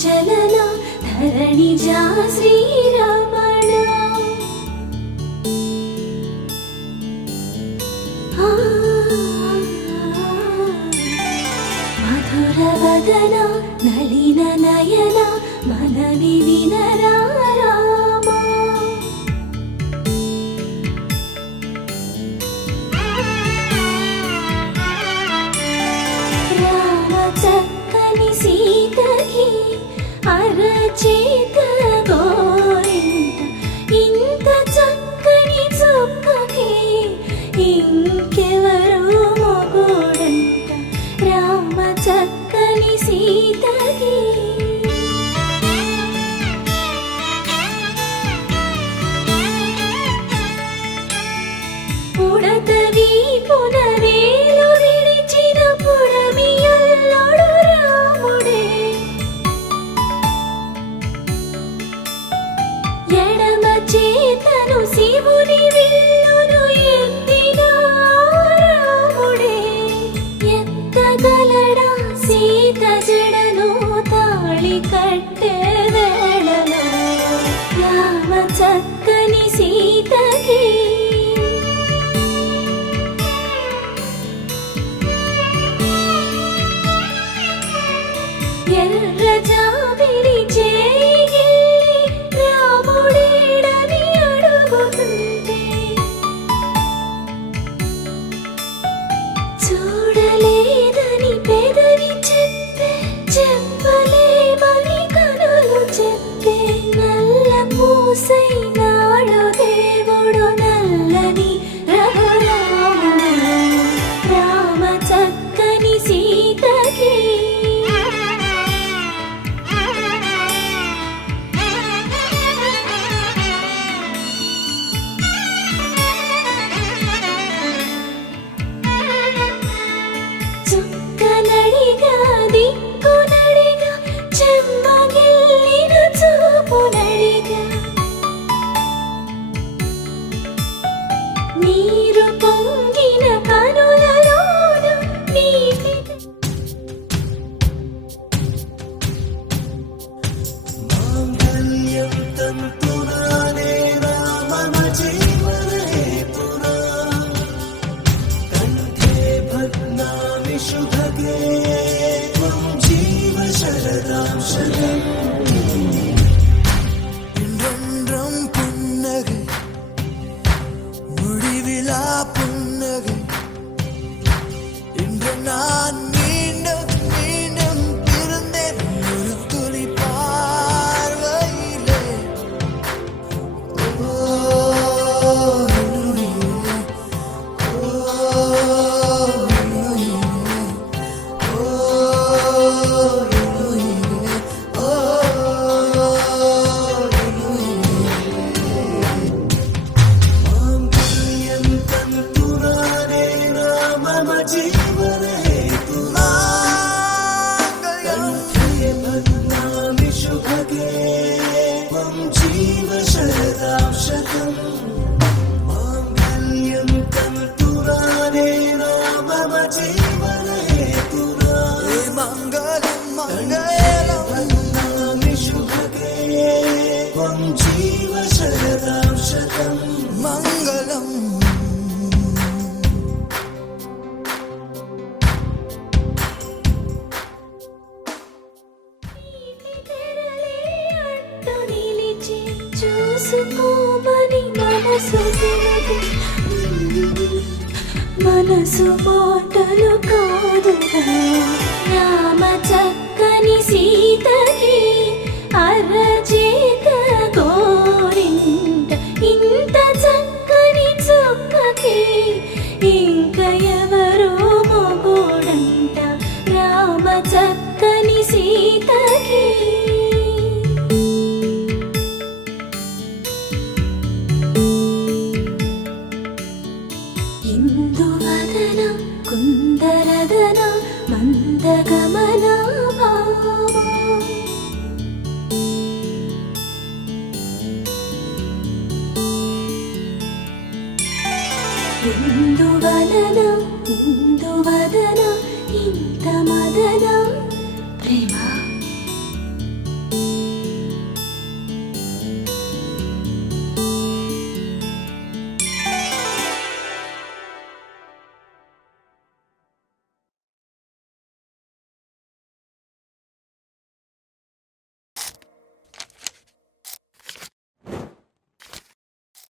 చలన ధరణిజా శ్రీరమణ మధుర వదన నలిన నయన మనవి వినరా రామా రామ చక్కని సీతకి అరచేత గోరింట ఇంత చక్కని చుక్కకి ఇంకెవరు మొగుడంట రామ చక్కని సీతకి పుడతవి పునవేలు విడిచిన పుడమియల్లోడు రాముడే ఎడమ చేతను శివుని విల్లును ఎత్తిన రాముడే ఎత్తగలడా సీత జడను తాళి కట్టే వేళలో రామ చక్కని సీతకి ఎర్ర జాబిలి చేయి రాముడేడని అడుగుతుంటే చూడలేదని పెదవి చెప్పే చెప్పలేమని కనులు చెప్పే నల్ల పూసైనాడు దేవుడు నల్లని రఘురాముడు రామ చక్కని సీతకి చుక్కనడిగా దిక్కునడిగా చెమ్మగిల్లిన చూపునడిగా నీరు పొంగిన కనులలోన నీటి మాంగళ్యం తంతునానే రామ జీవనేతునా కంఠే భగ్నామి శుభగే త్వం జీవ శరదాం శతం இன்றென்றும் புன்னகை முடிவிலா புன்னகை இன்று நான் மீண்டும் மீண்டும் பிறந்தேன் ஒரு துளி பார்வையிலே ஓ என்னுயிரே, ஓ என்னுயிரே, ஓ என்னுயிரே, ஓ మాంగళ్యం తంతునానే రామ జీవనేతునా కంఠే భగ్నామి శుభగే త్వం జీవ శరదాం శతం మాంగళ్యం తంతునానే రామ జీవనేతునా మంగళం మంగళం భగ్నామి శుభగే త్వం జీవ శరదాం శతం మంగళం తెరలే అడ్డు నిలిచి చూసుకోమని మనసు తినదు మనసు మాటలు కాదుగా రామ చక్కని సీతకి అరచేత గోరింట ఇంత చక్కని చుక్కకి ఇంక ఎవరు మొగుడంట రామ చక్కని సీతకి ఇందువదన కుందరదన మందగమన భావా ఇందువలన ఇందువదన ఇంత మదన ప్రేమ